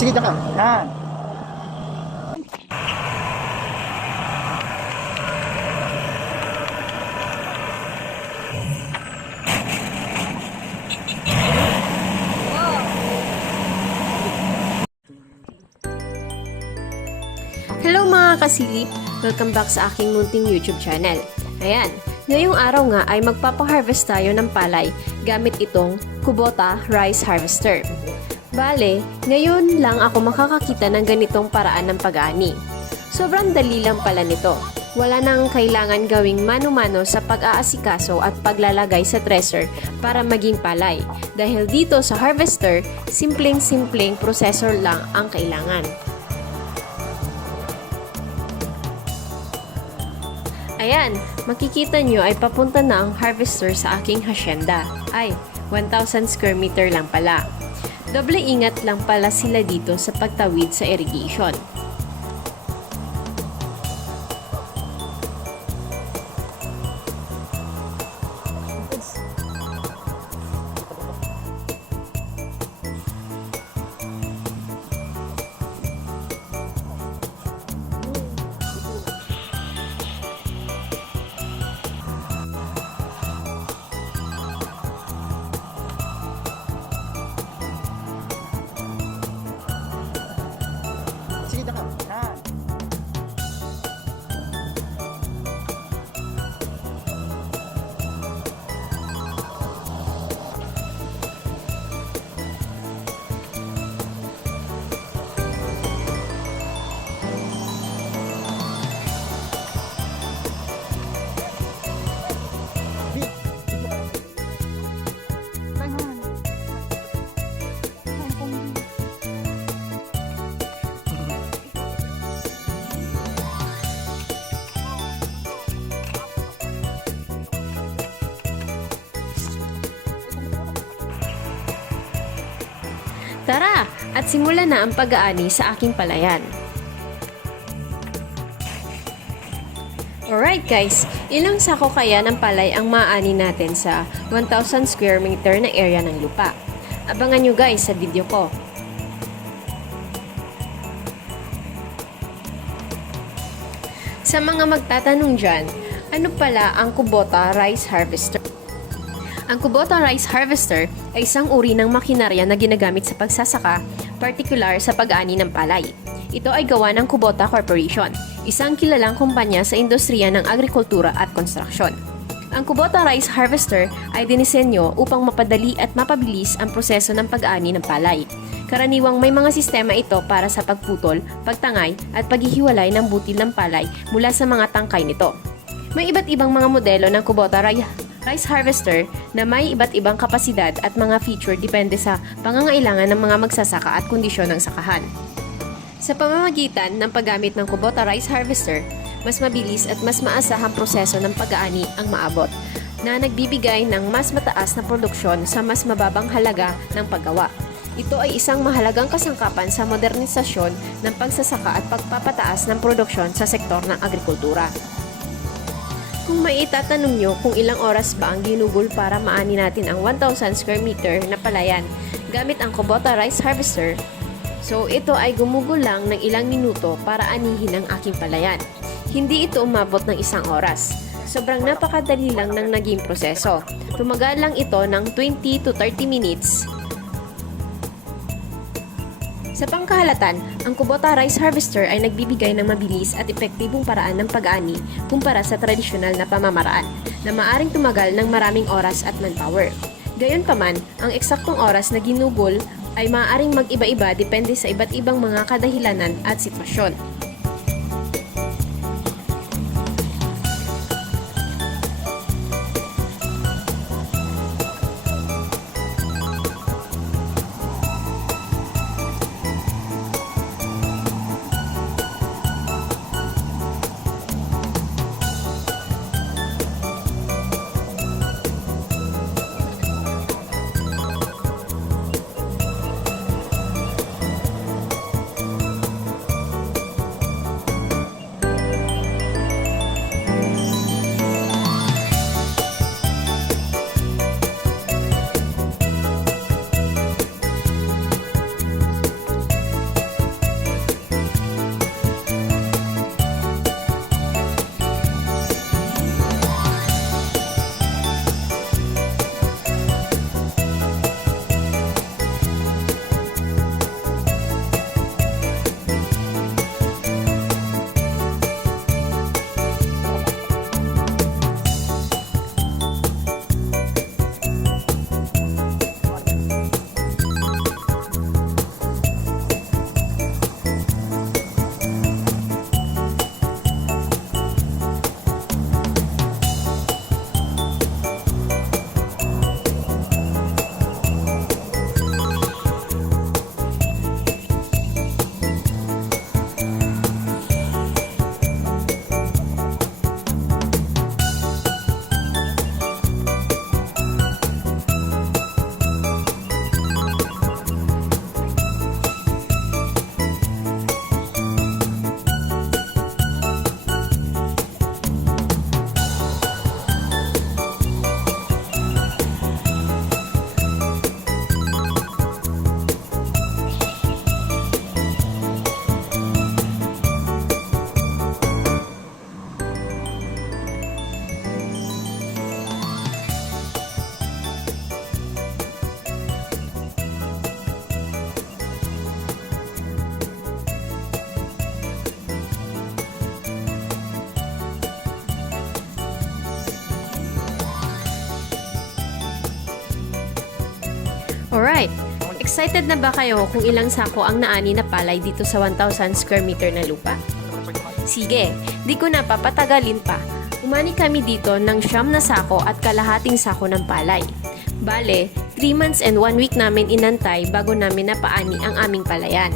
Sige, dyan ka. Yan. Hello mga kasilip! Welcome back sa aking munting YouTube channel. Ayan, ngayong araw nga ay magpapaharvest tayo ng palay gamit itong Kubota Rice Harvester. Bale, ngayon lang ako makakakita ng ganitong paraan ng pag-ani. Sobrang dali lang pala nito. Wala nang kailangan gawing mano-mano sa pag-aasikaso at paglalagay sa thresher para maging palay. Dahil dito sa harvester, simpleng-simpleng processor lang ang kailangan. Ayan, makikita nyo ay papunta na ang harvester sa aking hacienda. Ay, 1,000 square meter lang pala. Doble ingat lang pala sila dito sa pagtawid sa irrigation. Tara, at simulan na ang pag-aani sa aking palayan. Alright guys, ilang sako kaya ng palay ang maaani natin sa 1,000 square meter na area ng lupa? Abangan nyo guys sa video ko. Sa mga magtatanong dyan, ano pala ang Kubota Rice Harvester? Ang Kubota Rice Harvester ay isang uri ng makinarya na ginagamit sa pagsasaka, particular sa pag-ani ng palay. Ito ay gawa ng Kubota Corporation, isang kilalang kumpanya sa industriya ng agrikultura at konstruksyon. Ang Kubota Rice Harvester ay dinisenyo upang mapadali at mapabilis ang proseso ng pag-ani ng palay. Karaniwang may mga sistema ito para sa pagputol, pagtangay at paghihiwalay ng butil ng palay mula sa mga tangkay nito. May iba't ibang mga modelo ng Kubota Ri- Rice Harvester na may iba't ibang kapasidad at mga feature depende sa pangangailangan ng mga magsasaka at kondisyon ng sakahan. Sa pamamagitan ng paggamit ng Kubota Rice Harvester, mas mabilis at mas maasahang proseso ng pag-aani ang maabot na nagbibigay ng mas mataas na produksyon sa mas mababang halaga ng paggawa. Ito ay isang mahalagang kasangkapan sa modernisasyon ng pagsasaka at pagpapataas ng produksyon sa sektor ng agrikultura. Kung may itatanong nyo kung ilang oras ba ang ginugol para maani natin ang 1,000 square meter na palayan gamit ang Kubota Rice Harvester, so ito ay gumugol lang ng ilang minuto para anihin ang aking palayan. Hindi ito umabot ng isang oras. Sobrang napakadali lang ng naging proseso. Tumagal lang ito ng 20 to 30 minutes sa pangkahalatan, ang Kubota Rice Harvester ay nagbibigay ng mabilis at epektibong paraan ng pag-ani kumpara sa tradisyonal na pamamaraan na maaring tumagal ng maraming oras at manpower. Gayunpaman, ang eksaktong oras na ginugol ay maaaring mag-iba-iba depende sa iba't ibang mga kadahilanan at sitwasyon. Alright, excited na ba kayo kung ilang sako ang naani na palay dito sa 1,000 square meter na lupa? Sige, di ko na papatagalin pa. Umani kami dito ng siyam na sako at kalahating sako ng palay. Bale, 3 months and 1 week namin inantay bago namin napaani ang aming palayan.